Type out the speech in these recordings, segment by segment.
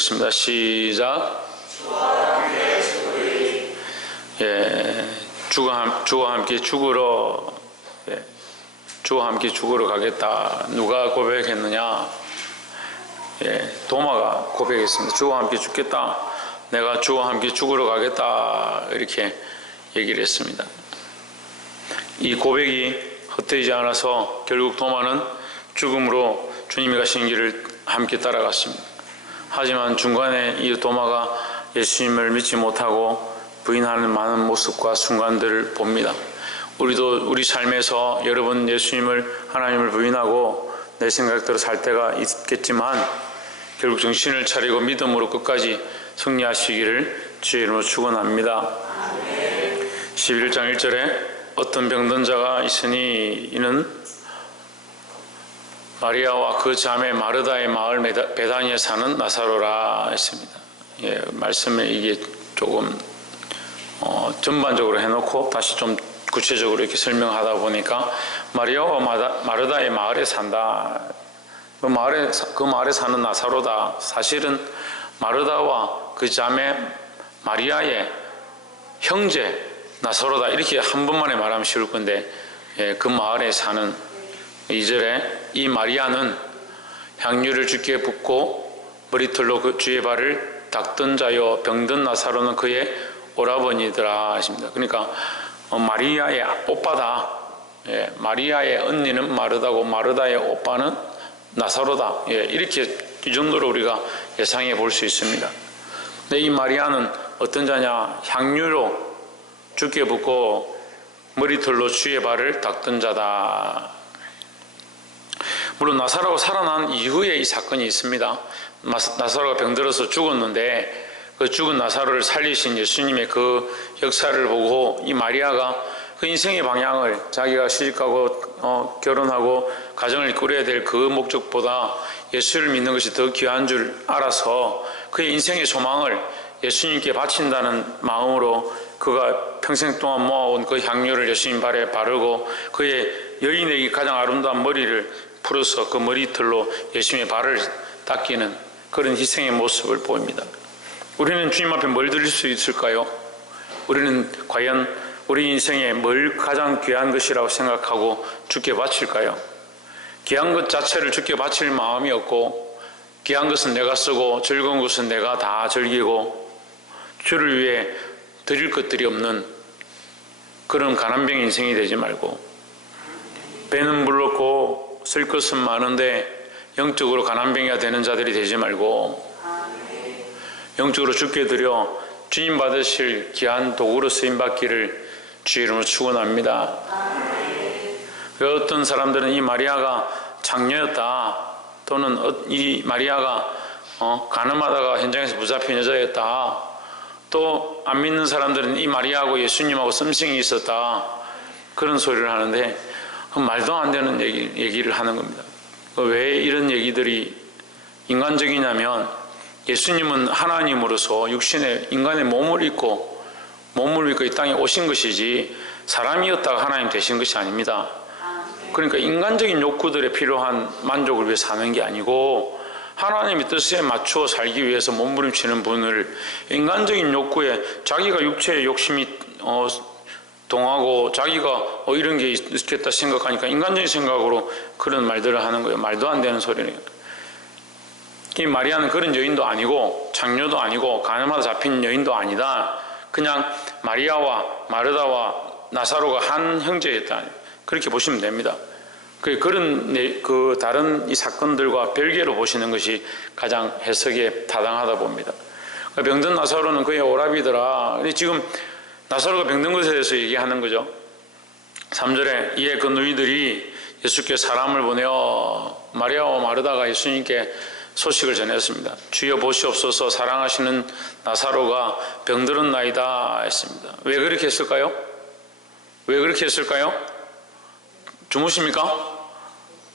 읽겠습니다. 시작. 주와 함께 죽으러 주와 함께 죽으러 가겠다. 누가 고백했느냐? 도마가 고백했습니다. 주와 함께 죽겠다. 내가 주와 함께 죽으러 가겠다. 이렇게 얘기를 했습니다. 이 고백이 헛되지 않아서 결국 도마는 죽음으로 주님이 가신 길을 함께 따라갔습니다. 하지만 중간에 이 도마가 예수님을 믿지 못하고 부인하는 많은 모습과 순간들을 봅니다. 우리도 우리 삶에서 여러분 예수님을, 하나님을 부인하고 내 생각대로 살 때가 있겠지만 결국 정신을 차리고 믿음으로 끝까지 승리하시기를 주의 이름으로 축원합니다. 11장 1절에 어떤 병든 자가 있으니 이는 마리아와 그 자매 마르다의 마을 베다니에 사는 나사로라 했습니다. 말씀을 이게 조금 전반적으로 해놓고 다시 좀 구체적으로 이렇게 설명하다 보니까 마리아와 마르다의 마을에 산다. 그 마을에 사는 나사로다. 사실은 마르다와 그 자매 마리아의 형제 나사로다. 이렇게 한 번만에 말하면 쉬울 건데 그 마을에 사는 2절에 이 마리아는 향유를 주께 붓고 머리털로 그 주의 발을 닦던 자요 병든 나사로는 그의 오라버니더라 하십니다. 그러니까 마리아의 오빠다. 마리아의 언니는 마르다고 마르다의 오빠는 나사로다. 이렇게 이 정도로 우리가 예상해 볼 수 있습니다. 근데 이 마리아는 어떤 자냐? 향유로 주께 붓고 머리털로 주의 발을 닦던 자다. 물론 나사로가 살아난 이후에 이 사건이 있습니다. 나사로가 병들어서 죽었는데 그 죽은 나사로를 살리신 예수님의 그 역사를 보고 이 마리아가 그 인생의 방향을 자기가 시집가고 결혼하고 가정을 꾸려야 될 그 목적보다 예수를 믿는 것이 더 귀한 줄 알아서 그의 인생의 소망을 예수님께 바친다는 마음으로 그가 평생 동안 모아온 그 향유를 예수님 발에 바르고 그의 여인에게 가장 아름다운 머리를 풀어서 그 머리털로 예수님의 발을 닦이는 그런 희생의 모습을 보입니다. 우리는 주님 앞에 뭘 드릴 수 있을까요? 우리는 과연 우리 인생에 뭘 가장 귀한 것이라고 생각하고 주께 바칠까요? 귀한 것 자체를 주께 바칠 마음이 없고 귀한 것은 내가 쓰고 즐거운 것은 내가 다 즐기고 주를 위해 드릴 것들이 없는 그런 가난병 인생이 되지 말고 배는 불렀고 쓸 것은 많은데 영적으로 가난병이가 되는 자들이 되지 말고 영적으로 주께 드려 주님 받으실 귀한 도구로 쓰임받기를 주의 이름으로 축원합니다. 어떤 사람들은 이 마리아가 장녀였다 또는 이 마리아가 가늠하다가 현장에서 붙잡힌 여자였다 또 안 믿는 사람들은 이 마리아하고 예수님하고 썸씽이 있었다 그런 소리를 하는데 말도 안 되는 얘기를 하는 겁니다. 왜 이런 얘기들이 인간적이냐면 예수님은 하나님으로서 육신의 인간의 몸을 입고 이 땅에 오신 것이지 사람이었다가 하나님 되신 것이 아닙니다. 그러니까 인간적인 욕구들에 필요한 만족을 위해 사는 게 아니고 하나님의 뜻에 맞추어 살기 위해서 몸부림치는 분을 인간적인 욕구에 자기가 육체의 욕심이 동하고 자기가 이런 게 있겠다 생각하니까 인간적인 생각으로 그런 말들을 하는 거예요. 말도 안 되는 소리네요. 이 마리아는 그런 여인도 아니고 장녀도 아니고 가늠하다 잡힌 여인도 아니다. 그냥 마리아와 마르다와 나사로가 한 형제였다. 그렇게 보시면 됩니다. 그런 다른 이 사건들과 별개로 보시는 것이 가장 해석에 타당하다 봅니다. 병든 나사로는 그의 오라비더라. 근데 지금 나사로가 병든 것에 대해서 얘기하는 거죠. 3절에 이에 그 누이들이 예수께 사람을 보내어 마리아와 마르다가 예수님께 소식을 전했습니다. 주여 보시옵소서 사랑하시는 나사로가 병들었나이다 했습니다. 왜 그렇게 했을까요? 왜 그렇게 했을까요? 주무십니까?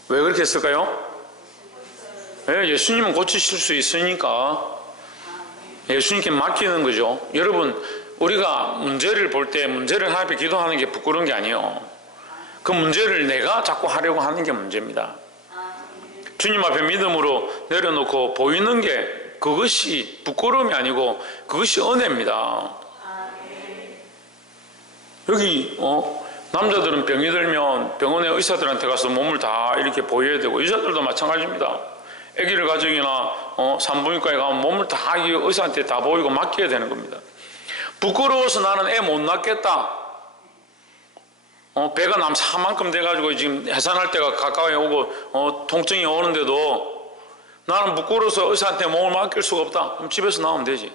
왜 그렇게 했을까요? 예수님은 고치실 수 있으니까 예수님께 맡기는 거죠. 여러분 우리가 문제를 볼 때 문제를 하나님 앞에 기도하는 게 부끄러운 게 아니에요. 그 문제를 내가 자꾸 하려고 하는 게 문제입니다. 주님 앞에 믿음으로 내려놓고 보이는 게 그것이 부끄러움이 아니고 그것이 은혜입니다. 여기 남자들은 병이 들면 병원에 의사들한테 가서 몸을 다 이렇게 보여야 되고, 여자들도 마찬가지입니다. 아기를 가정이나 산부인과에 가면 몸을 다 의사한테 다 보이고 맡겨야 되는 겁니다. 부끄러워서 나는 애 못 낳겠다, 배가 남사만큼 돼가지고 지금 해산할 때가 가까이 오고 통증이 오는데도 나는 부끄러워서 의사한테 몸을 맡길 수가 없다. 그럼 집에서 나오면 되지.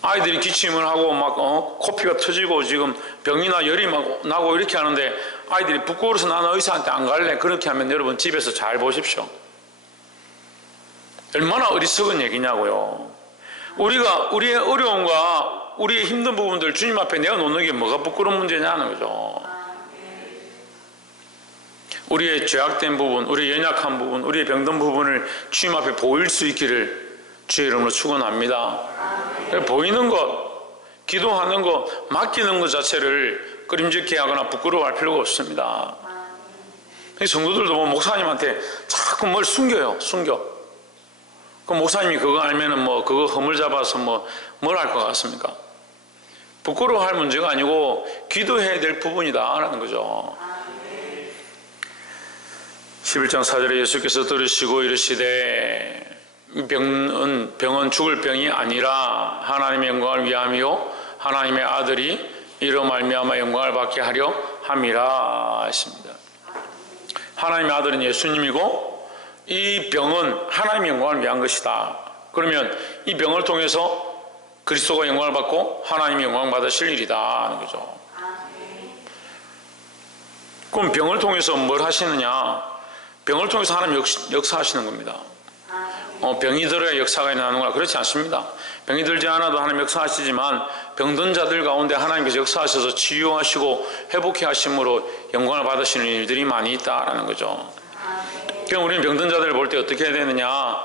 아이들이 기침을 하고 막 코피가 터지고 지금 병이나 열이 막 나고 이렇게 하는데 아이들이 부끄러워서 나는 의사한테 안 갈래, 그렇게 하면 여러분 집에서 잘 보십시오. 얼마나 어리석은 얘기냐고요. 우리가 우리의 어려움과 우리의 힘든 부분들 주님 앞에 내어놓는 게 뭐가 부끄러운 문제냐는 거죠. 우리의 죄악된 부분, 우리의 연약한 부분, 우리의 병든 부분을 주님 앞에 보일 수 있기를 주의 이름으로 축원합니다. 보이는 것, 기도하는 것, 맡기는 것 자체를 끄림직해 하거나 부끄러워할 필요가 없습니다. 성도들도 뭐 목사님한테 자꾸 뭘 숨겨요. 그 목사님이 그거 알면은 그거 허물 잡아서 뭘 할 것 같습니까? 부끄러워할 문제가 아니고 기도해야 될 부분이다라는 거죠. 11장 4절에 예수께서 들으시고 이르시되 병은 죽을 병이 아니라 하나님의 영광을 위함이요 하나님의 아들이 이로 말미암아 영광을 받게 하려 함이라 했습니다. 하나님의 아들은 예수님이고 이 병은 하나님의 영광을 위한 것이다. 그러면 이 병을 통해서 그리스도가 영광을 받고 하나님이 영광 받으실 일이다 하는 거죠. 그럼 병을 통해서 뭘 하시느냐? 병을 통해서 하나님 역사하시는 겁니다. 병이 들어야 역사가 일어나는구나, 그렇지 않습니다. 병이 들지 않아도 하나님 역사하시지만 병든 자들 가운데 하나님께서 역사하셔서 치유하시고 회복해 하심으로 영광을 받으시는 일들이 많이 있다라는 거죠. 그럼 우리는 병든 자들을 볼 때 어떻게 해야 되느냐?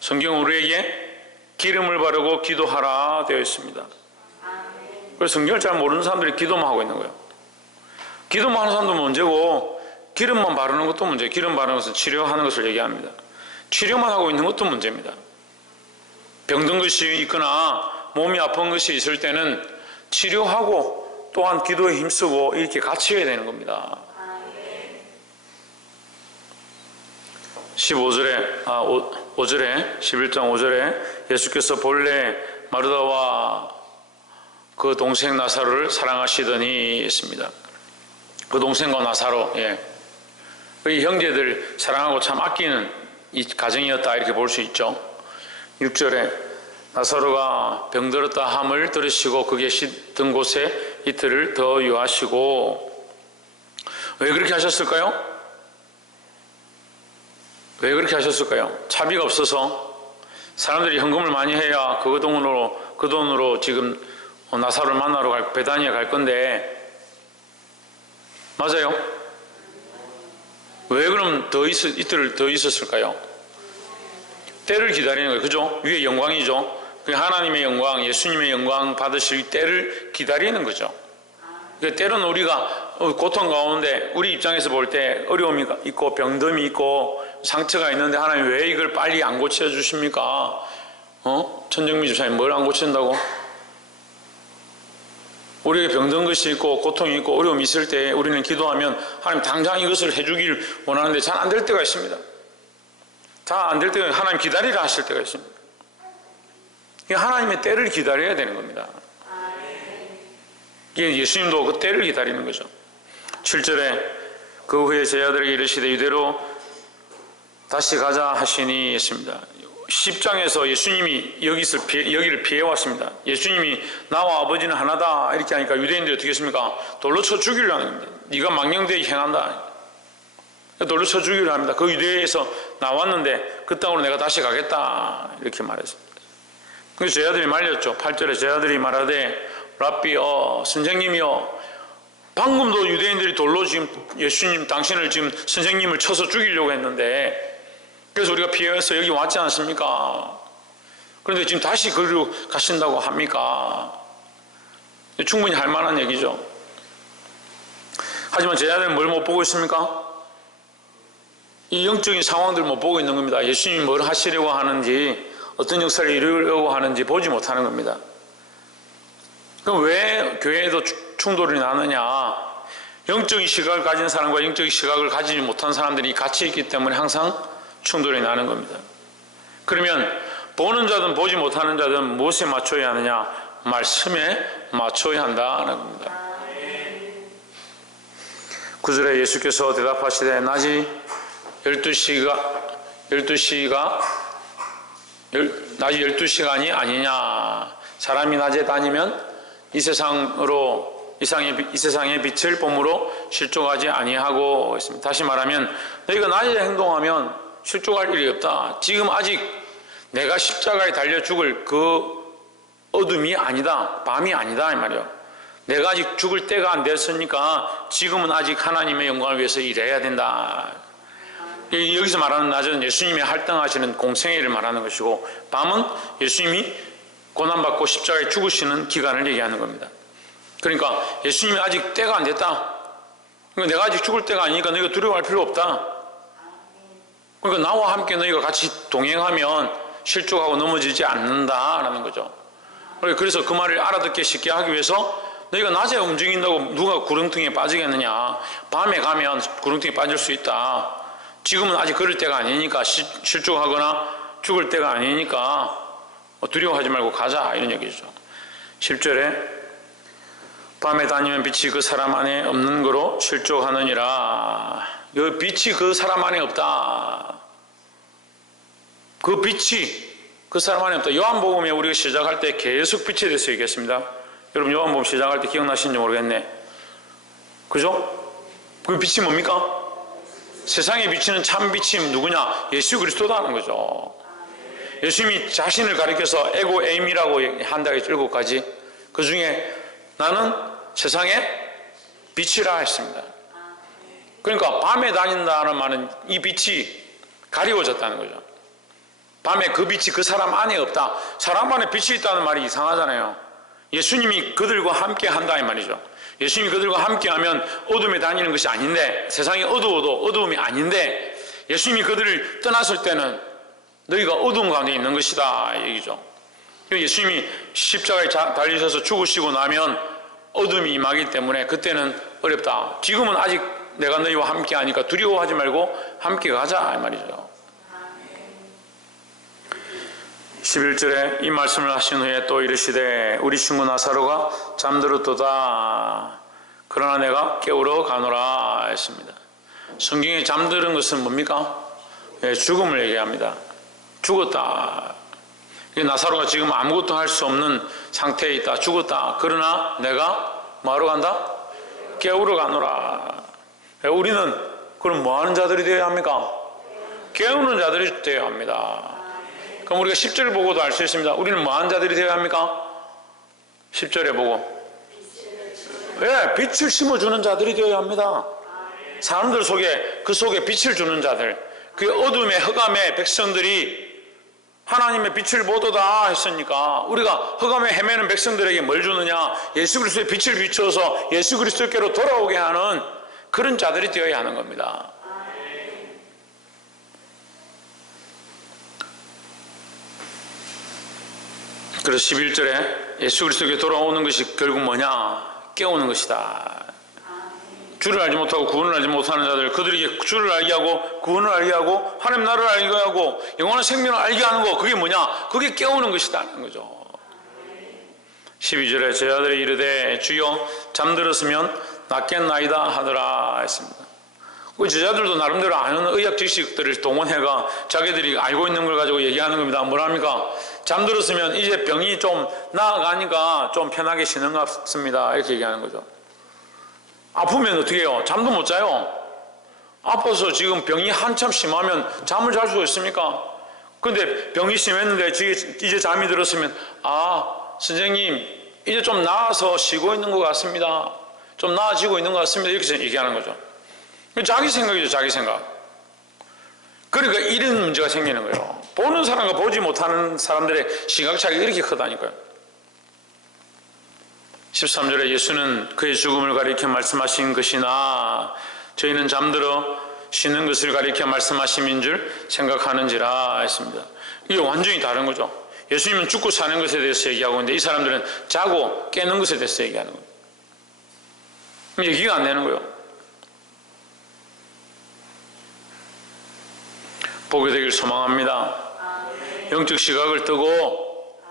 성경은 우리에게 기름을 바르고 기도하라 되어 있습니다. 그래서 성경을 잘 모르는 사람들이 기도만 하고 있는 거예요. 기도만 하는 사람도 문제고 기름만 바르는 것도 문제예요. 기름 바르는 것은 치료하는 것을 얘기합니다. 치료만 하고 있는 것도 문제입니다. 병든 것이 있거나 몸이 아픈 것이 있을 때는 치료하고 또한 기도에 힘쓰고 이렇게 같이 해야 되는 겁니다. 5절에 11장 5절에 예수께서 본래 마르다와 그 동생 나사로를 사랑하시더니 했습니다. 그 동생과 나사로, 그 형제들 사랑하고 참 아끼는 이 가정이었다 이렇게 볼 수 있죠. 6절에 나사로가 병들었다 함을 들으시고 그 계시던 곳에 이틀을 더 유하시고. 왜 그렇게 하셨을까요? 왜 그렇게 하셨을까요? 차비가 없어서 사람들이 헌금을 많이 해야 그 돈으로 지금 나사로를 만나러 베다니에 갈 건데, 맞아요? 왜 그럼 이틀을 더 있었을까요? 때를 기다리는 거예요. 그죠? 위에 영광이죠. 하나님의 영광, 예수님의 영광 받으실 때를 기다리는 거죠. 때로는 우리가 고통 가운데 우리 입장에서 볼 때 어려움이 있고 병듦이 있고 상처가 있는데 하나님 왜 이걸 빨리 안 고쳐주십니까? 천정미 집사님 뭘 안 고친다고? 우리에게 병든 것이 있고 고통이 있고 어려움이 있을 때 우리는 기도하면 하나님 당장 이것을 해주길 원하는데 잘 안 될 때가 있습니다. 잘 안 될 때가 하나님 기다리라 하실 때가 있습니다. 하나님의 때를 기다려야 되는 겁니다. 예수님도 그 때를 기다리는 거죠. 7절에 그 후에 제자들에게 이르시되 이대로 다시 가자 하시니 했습니다. 10장에서 예수님이 여기를 피해왔습니다. 예수님이 나와 아버지는 하나다 이렇게 하니까 유대인들이 어떻게 했습니까? 돌로 쳐 죽이려는 겁니다. 네가 망령되이 행한다. 돌로 쳐 죽이려 합니다. 그 유대에서 나왔는데 그 땅으로 내가 다시 가겠다 이렇게 말했습니다. 그래서 제자들이 말렸죠. 8절에 제자들이 말하되 랍비 선생님이여, 방금도 유대인들이 돌로 지금 예수님 당신을 지금 선생님을 쳐서 죽이려고 했는데 그래서 우리가 피해서 여기 왔지 않습니까? 그런데 지금 다시 거기로 가신다고 합니까? 충분히 할 만한 얘기죠. 하지만 제자들은 뭘 못 보고 있습니까? 이 영적인 상황들을 못 보고 있는 겁니다. 예수님이 뭘 하시려고 하는지, 어떤 역사를 이루려고 하는지 보지 못하는 겁니다. 그럼 왜 교회에도 충돌이 나느냐? 영적인 시각을 가진 사람과 영적인 시각을 가지지 못한 사람들이 같이 있기 때문에 항상 충돌이 나는 겁니다. 그러면 보는 자든 보지 못하는 자든 무엇에 맞춰야 하느냐? 말씀에 맞춰야 한다는 겁니다. 9절에 예수께서 대답하시되 낮이 12시간이 아니냐. 사람이 낮에 다니면 이 세상의 빛을 봄으로 실족하지 아니하고 있습니다. 다시 말하면 너희가 낮에 행동하면 실족할 일이 없다. 지금 아직 내가 십자가에 달려 죽을 그 어둠이 아니다. 밤이 아니다 이 말이에요. 내가 아직 죽을 때가 안 됐으니까 지금은 아직 하나님의 영광을 위해서 일해야 된다. 여기서 말하는 낮은 예수님이 할당하시는 공생애를 말하는 것이고, 밤은 예수님이 고난받고 십자가에 죽으시는 기간을 얘기하는 겁니다. 그러니까 예수님이 아직 때가 안 됐다. 그러니까 내가 아직 죽을 때가 아니니까 너희가 두려워할 필요 없다. 그러니까 나와 함께 너희가 같이 동행하면 실족하고 넘어지지 않는다라는 거죠. 그래서 그 말을 알아듣기 쉽게 하기 위해서 너희가 낮에 움직인다고 누가 구렁텅이에 빠지겠느냐. 밤에 가면 구렁텅이에 빠질 수 있다. 지금은 아직 그럴 때가 아니니까, 실족하거나 죽을 때가 아니니까 두려워하지 말고 가자 이런 얘기죠. 10절에 밤에 다니면 빛이 그 사람 안에 없는 거로 실족하느니라. 이 빛이 그 사람 안에 없다. 그 빛이 그 사람 안에 없다. 요한복음에 우리가 시작할 때 계속 빛에 대해서 얘기했습니다. 여러분 요한복음 시작할 때 기억나시는지 모르겠네. 그죠? 그 빛이 뭡니까? 세상에 비치는 참 빛이 누구냐? 예수 그리스도다는 거죠. 예수님이 자신을 가리켜서 에고 에임이라고 한다 했죠. 7가지. 그 중에 나는 세상의 빛이라 했습니다. 그러니까 밤에 다닌다는 말은 이 빛이 가리워졌다는 거죠. 밤에 그 빛이 그 사람 안에 없다. 사람 안에 빛이 있다는 말이 이상하잖아요. 예수님이 그들과 함께 한다 이 말이죠. 예수님이 그들과 함께하면 어둠에 다니는 것이 아닌데, 세상이 어두워도 어두움이 아닌데, 예수님이 그들을 떠났을 때는 너희가 어두운 가운데 있는 것이다 이 얘기죠. 예수님이 십자가에 달리셔서 죽으시고 나면 어둠이 임하기 때문에 그때는 어렵다. 지금은 아직 내가 너희와 함께 하니까 두려워하지 말고 함께 가자 이 말이죠. 11절에 이 말씀을 하신 후에 또 이르시되 우리 친구 나사로가 잠들었도다. 그러나 내가 깨우러 가노라 했습니다. 성경에 잠드는 것은 뭡니까? 죽음을 얘기합니다. 죽었다. 나사로가 지금 아무것도 할 수 없는 상태에 있다. 죽었다. 그러나 내가 뭐하러 간다? 깨우러 가노라. 우리는 그럼 뭐 하는 자들이 되어야 합니까? 깨우는 자들이 되어야 합니다. 그럼 우리가 10절을 보고도 알 수 있습니다. 우리는 뭐 하는 자들이 되어야 합니까? 10절에 보고 빛을 심어주는 자들이 되어야 합니다. 사람들 속에, 그 속에 빛을 주는 자들, 그 어둠의 흑암의 백성들이 하나님의 빛을 보도다 했으니까 우리가 흑암에 헤매는 백성들에게 뭘 주느냐? 예수 그리스도의 빛을 비춰서 예수 그리스도께로 돌아오게 하는 그런 자들이 되어야 하는 겁니다. 그래서 11절에 예수 그리스도께 돌아오는 것이 결국 뭐냐? 깨우는 것이다. 주를 알지 못하고 구원을 알지 못하는 자들, 그들에게 주를 알게 하고 구원을 알게 하고 하나님 나라를 알게 하고 영원한 생명을 알게 하는 거, 그게 뭐냐? 그게 깨우는 것이다는 거죠. 12절에 제 아들이 이르되 주여 잠들었으면 낫겠나이다 하더라 했습니다. 그 제자들도 나름대로 아는 의학 지식들을 동원해가 자기들이 알고 있는 걸 가지고 얘기하는 겁니다. 뭐랍니까? 잠들었으면 이제 병이 좀 나아가니까 좀 편하게 쉬는 것 같습니다. 이렇게 얘기하는 거죠. 아프면 어떻게 해요? 잠도 못 자요. 아파서 지금 병이 한참 심하면 잠을 잘 수가 있습니까? 근데 병이 심했는데 이제 잠이 들었으면 선생님 이제 좀 나아서 쉬고 있는 것 같습니다. 좀 나아지고 있는 것 같습니다. 이렇게 얘기하는 거죠. 자기 생각이죠. 자기 생각. 그러니까 이런 문제가 생기는 거예요. 보는 사람과 보지 못하는 사람들의 시각차이가 이렇게 크다니까요. 13절에 예수는 그의 죽음을 가리켜 말씀하신 것이나 저희는 잠들어 쉬는 것을 가리켜 말씀하심인 줄 생각하는지라 했습니다. 이게 완전히 다른 거죠. 예수님은 죽고 사는 것에 대해서 얘기하고 있는데 이 사람들은 자고 깨는 것에 대해서 얘기하는 거예요. 얘기가 안 되는 거예요. 보게 되길 소망합니다. 영적 시각을 뜨고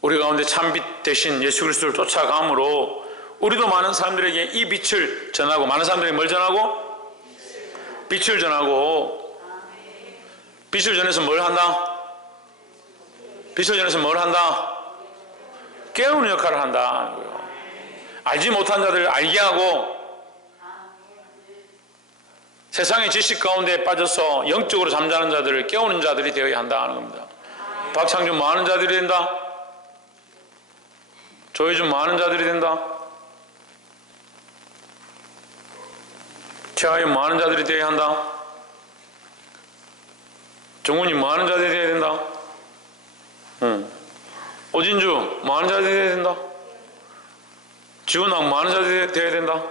우리 가운데 참빛 대신 예수 그리스도를 쫓아감으로 우리도 많은 사람들에게 이 빛을 전하고, 많은 사람들이 뭘 전하고? 빛을 전하고, 빛을 전해서 뭘 한다? 빛을 전해서 뭘 한다? 깨우는 역할을 한다. 알지 못한 자들을 알게 하고 세상의 지식 가운데 빠져서 영적으로 잠자는 자들을 깨우는 자들이 되어야 한다 하는 겁니다. 박창준 뭐 하는 자들이 된다? 조혜준 뭐 하는 자들이 된다? 최하연 뭐 하는 자들이 되어야 한다? 정훈이 뭐 하는 자들이 되어야 된다? 오진주 뭐 하는 자들이 되어야 된다? 지훈왕 뭐 하는 자들이 되어야 된다?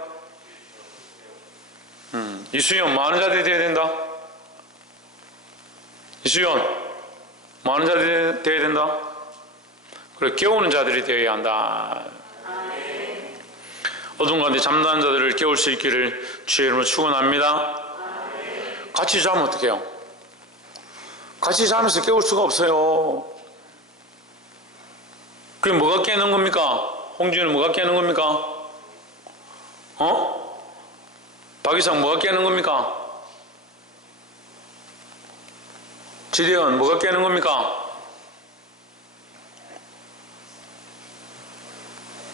이수연 뭐 하는 자들이 되어야 된다? 이수연 뭐 하는 자들이 되어야 된다? 그래, 깨우는 자들이 되어야 한다. 어둠 가운데 잠자는 자들을 깨울 수 있기를 주의 이름으로 축원합니다. 같이 자면 어떡해요? 같이 자면서 깨울 수가 없어요. 그게 뭐가 깨는 겁니까? 홍준이는 뭐가 깨는 겁니까? 박이상 뭐가 깨는 겁니까? 지대현 뭐가 깨는 겁니까?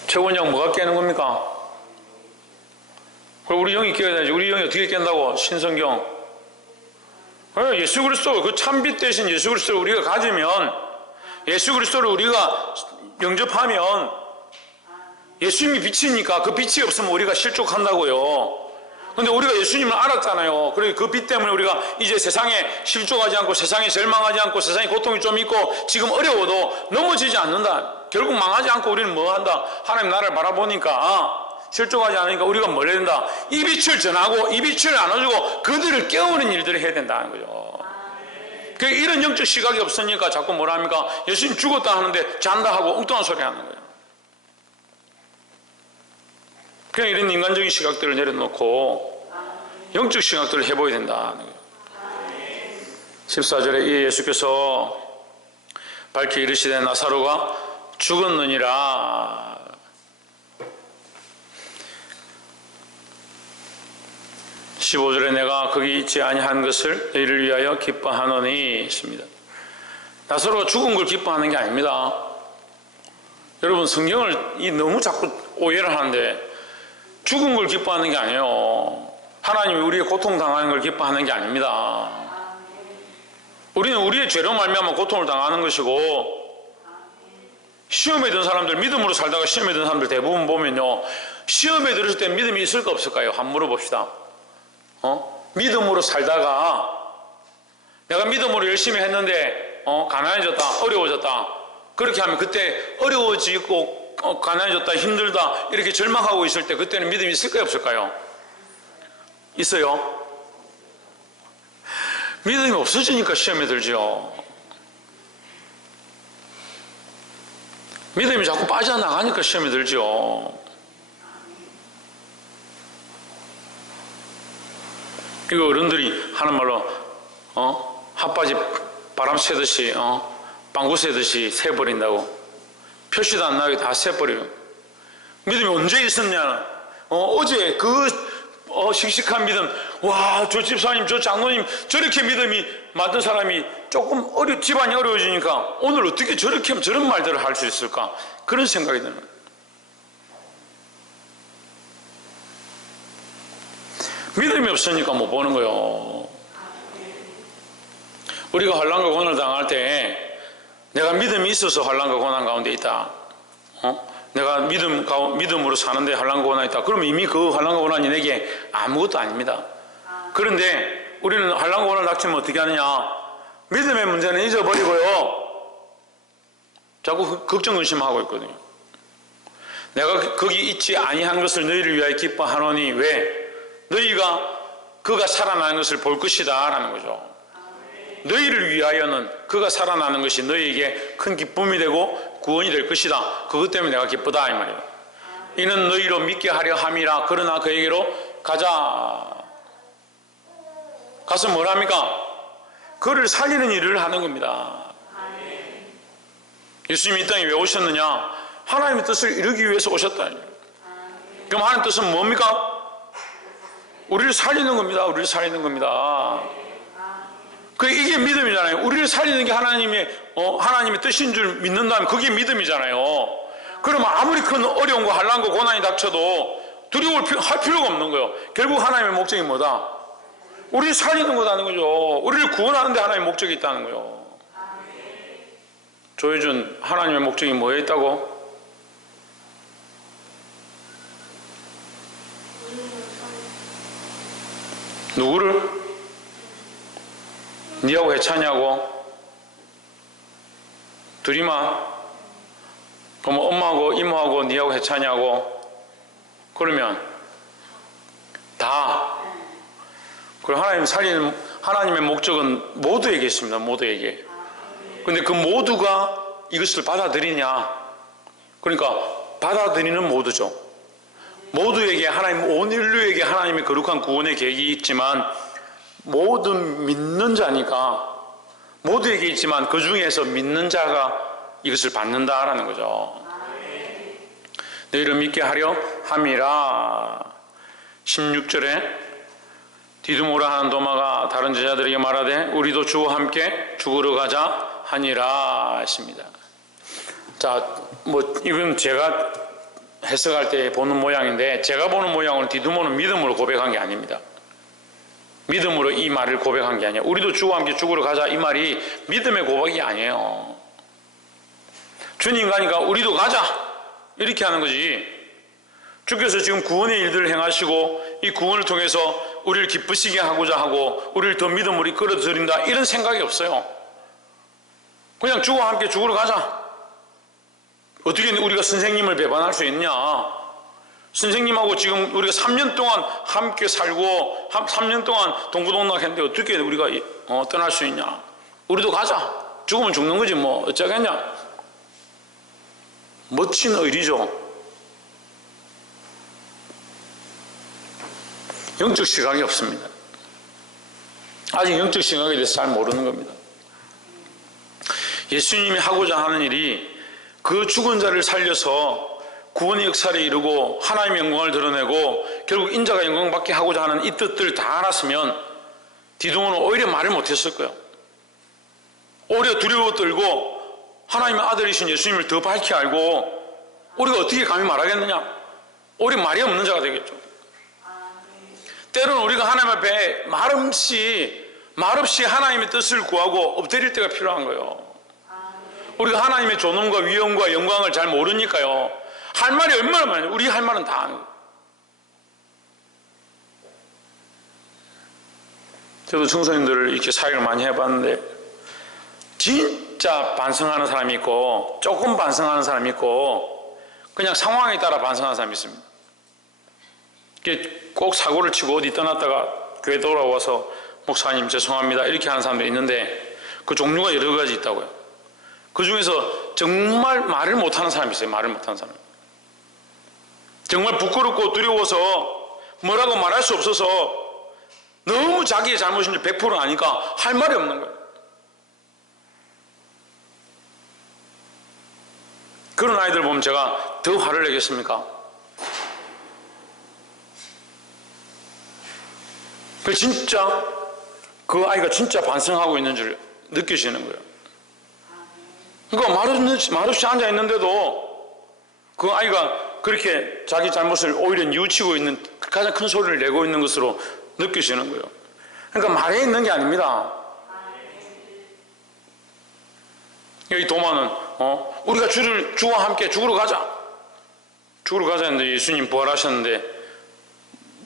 최원영 뭐가 깨는 겁니까? 그럼 우리 영이 깨어야 되지. 우리 영이 어떻게 깬다고? 신성경. 예수 그리스도, 그 참빛 대신 예수 그리스도를 우리가 가지면, 예수 그리스도를 우리가 영접하면 예수님이 빛이니까 그 빛이 없으면 우리가 실족한다고요. 근데 우리가 예수님을 알았잖아요. 그래서 그 빛 때문에 우리가 이제 세상에 실족하지 않고, 세상에 절망하지 않고, 세상에 고통이 좀 있고 지금 어려워도 넘어지지 않는다. 결국 망하지 않고 우리는 뭐 한다? 하나님 나라를 바라보니까 실족하지 않으니까 우리가 뭘 해야 된다? 이 빛을 전하고 이 빛을 나눠주고 그들을 깨우는 일들을 해야 된다는 거죠. 이런 영적 시각이 없으니까 자꾸 뭐라 합니까? 예수님 죽었다 하는데 잔다 하고 엉뚱한 소리 하는 거예요. 그냥 이런 인간적인 시각들을 내려놓고 영적 시각들을 해보야 된다. 14절에 이에 예수께서 밝히 이르시되 나사로가 죽었느니라. 15절에 내가 거기 있지 아니한 것을 너희를 위하여 기뻐하노니 있습니다. 나사로가 죽은 걸 기뻐하는 게 아닙니다. 여러분 성경을 너무 자꾸 오해를 하는데 죽은 걸 기뻐하는 게 아니에요. 하나님이 우리의 고통당하는 걸 기뻐하는 게 아닙니다. 우리는 우리의 죄로 말미암아 고통을 당하는 것이고, 시험에 든 사람들, 믿음으로 살다가 시험에 든 사람들 대부분 보면요, 시험에 들었을 때 믿음이 있을까 없을까요? 한번 물어봅시다. 믿음으로 살다가 내가 믿음으로 열심히 했는데 가난해졌다, 어려워졌다, 그렇게 하면 그때 어려워지고 가난해졌다, 힘들다 이렇게 절망하고 있을 때 그때는 믿음이 있을까요 없을까요? 있어요. 믿음이 없어지니까 시험에 들죠. 믿음이 자꾸 빠져나가니까 시험에 들죠. 이거 어른들이 하는 말로 핫바지 바람 쐬듯이 방구 쐬듯이 새버린다고. 표시도 안 나게 다 새버려요. 믿음이 언제 있었냐? 어제 그 씩씩한 믿음, 와, 저 집사님, 저 장로님 저렇게 믿음이 많던 사람이 조금 집안이 어려워지니까 오늘 어떻게 저렇게 하면 저런 말들을 할 수 있을까? 그런 생각이 드는 거예요. 믿음이 없으니까 못 보는 거예요. 우리가 환난과 고난을 당할 때 내가 믿음이 있어서 환난과 고난 가운데 있다. 내가 믿음으로 사는데 환난과 고난이 있다. 그러면 이미 그 환난과 고난이 내게 아무것도 아닙니다. 그런데 우리는 환난과 고난을 닥치면 어떻게 하느냐? 믿음의 문제는 잊어버리고요, 자꾸 걱정 근심하고 있거든요. 내가 거기 있지 아니한 것을 너희를 위하여 기뻐하노니. 왜? 너희가 그가 살아나는 것을 볼 것이다 라는 거죠. 너희를 위하여는 그가 살아나는 것이 너희에게 큰 기쁨이 되고 구원이 될 것이다. 그것 때문에 내가 기쁘다 이 말이에요. 이는 너희로 믿게 하려 함이라. 그러나 그에게로 가자. 가서 뭘 합니까? 그를 살리는 일을 하는 겁니다. 예수님이 이 땅에 왜 오셨느냐? 하나님의 뜻을 이루기 위해서 오셨다. 그럼 하나님의 뜻은 뭡니까? 우리를 살리는 겁니다. 우리를 살리는 겁니다. 이게 믿음이잖아요. 우리를 살리는 게 하나님의 뜻인 줄 믿는다면 그게 믿음이잖아요. 그러면 아무리 큰 어려움과 환난과 고난이 닥쳐도 두려워할 필요가 없는 거예요. 결국 하나님의 목적이 뭐다? 우리를 살리는 거다는 거죠. 우리를 구원하는 데 하나님의 목적이 있다는 거예요. 조혜준, 하나님의 목적이 뭐에 있다고? 누구를? 니하고 해찬이하고? 둘이만? 그럼 엄마하고 이모하고 니하고 해찬이하고? 그러면 다. 그리고 하나님 살리는 하나님의 목적은 모두에게 있습니다. 모두에게. 근데 그 모두가 이것을 받아들이냐? 그러니까 받아들이는 모두죠. 모두에게 온 인류에게 하나님의 거룩한 구원의 계획이 있지만 모든 믿는 자니까 모두에게 있지만 그 중에서 믿는 자가 이것을 받는다라는 거죠. 너희를 믿게 하려 함이라. 16절에 디두모라 하는 도마가 다른 제자들에게 말하되 우리도 주와 함께 죽으러 가자 하니라 했습니다. 자, 이건 제가 해석할 때 보는 모양인데, 제가 보는 모양은 디두모는 믿음으로 고백한 게 아닙니다. 믿음으로 이 말을 고백한 게 아니에요. 우리도 주와 함께 죽으러 가자 이 말이 믿음의 고백이 아니에요. 주님 가니까 우리도 가자 이렇게 하는 거지. 주께서 지금 구원의 일들을 행하시고 이 구원을 통해서 우리를 기쁘시게 하고자 하고 우리를 더 믿음으로 이끌어드린다 이런 생각이 없어요. 그냥 주와 함께 죽으러 가자. 어떻게 우리가 선생님을 배반할 수 있냐? 선생님하고 지금 우리가 3년 동안 함께 살고 3년 동안 동고동락 했는데 어떻게 우리가 떠날 수 있냐? 우리도 가자. 죽으면 죽는 거지 뭐 어쩌겠냐? 멋진 의리죠. 영적 시각이 없습니다. 아직 영적 시각에 대해서 잘 모르는 겁니다. 예수님이 하고자 하는 일이 그 죽은 자를 살려서 구원의 역사를 이루고 하나님의 영광을 드러내고 결국 인자가 영광받게 하고자 하는 이 뜻들을 다 알았으면 디두모는 오히려 말을 못했을 거예요. 오히려 두려워 떨고 하나님의 아들이신 예수님을 더 밝히 알고 우리가 어떻게 감히 말하겠느냐? 오히려 말이 없는 자가 되겠죠. 때로는 우리가 하나님 앞에 말없이 하나님의 뜻을 구하고 엎드릴 때가 필요한 거예요. 우리가 하나님의 존엄과 위엄과 영광을 잘 모르니까요. 할 말이 얼마나 많아요. 우리 할 말은 다 하는 거예요. 저도 청소년들을 이렇게 사역을 많이 해봤는데 진짜 반성하는 사람이 있고 조금 반성하는 사람이 있고 그냥 상황에 따라 반성하는 사람이 있습니다. 꼭 사고를 치고 어디 떠났다가 교회 돌아와서 목사님 죄송합니다 이렇게 하는 사람도 있는데 그 종류가 여러 가지 있다고요. 그 중에서 정말 말을 못하는 사람이 있어요. 말을 못하는 사람. 정말 부끄럽고 두려워서 뭐라고 말할 수 없어서 너무 자기의 잘못인 줄 100% 아니까 할 말이 없는 거예요. 그런 아이들 보면 제가 더 화를 내겠습니까? 그 아이가 진짜 반성하고 있는 줄 느껴지는 거예요. 그러니까 말없이 앉아 있는데도 그 아이가 그렇게 자기 잘못을 오히려 뉘우치고 있는 가장 큰 소리를 내고 있는 것으로 느껴지는 거예요. 그러니까 말에 있는 게 아닙니다. 여기 도마는 우리가 주와 함께 죽으러 가자 했는데 예수님 부활하셨는데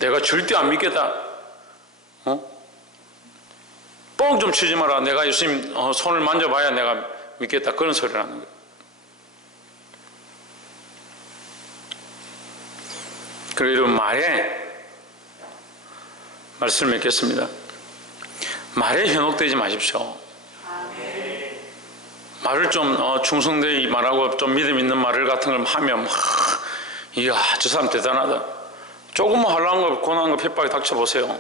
내가 절대 안 믿겠다. 뻥 좀 치지 마라. 내가 예수님 손을 만져봐야 내가 믿겠다. 그런 소리를 하는 거예요. 그리고 이런 말에 말씀을 맺겠습니다. 말에 현혹되지 마십시오. 말을 좀 충성되이 말하고 좀 믿음 있는 말을 같은 걸 하면 이야 저 사람 대단하다. 조금만 하려는 거 고난한 거 핍박에 닥쳐보세요.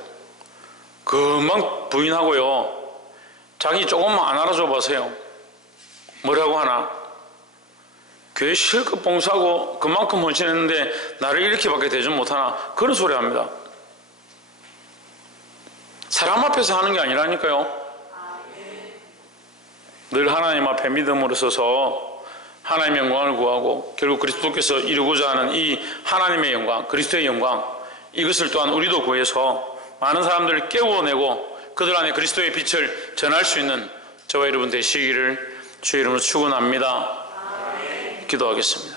금방 부인하고요. 자기 조금만 안 알아줘 보세요. 뭐라고 하나? 교회 실컷 봉사하고 그만큼 헌신했는데 나를 이렇게밖에 대접 못하나? 그런 소리 합니다. 사람 앞에서 하는 게 아니라니까요. 늘 하나님 앞에 믿음으로 서서 하나님의 영광을 구하고 결국 그리스도께서 이루고자 하는 이 하나님의 영광, 그리스도의 영광, 이것을 또한 우리도 구해서 많은 사람들을 깨워내고 그들 안에 그리스도의 빛을 전할 수 있는 저와 여러분 되시기를 주의 이름으로 축원합니다. 기도하겠습니다.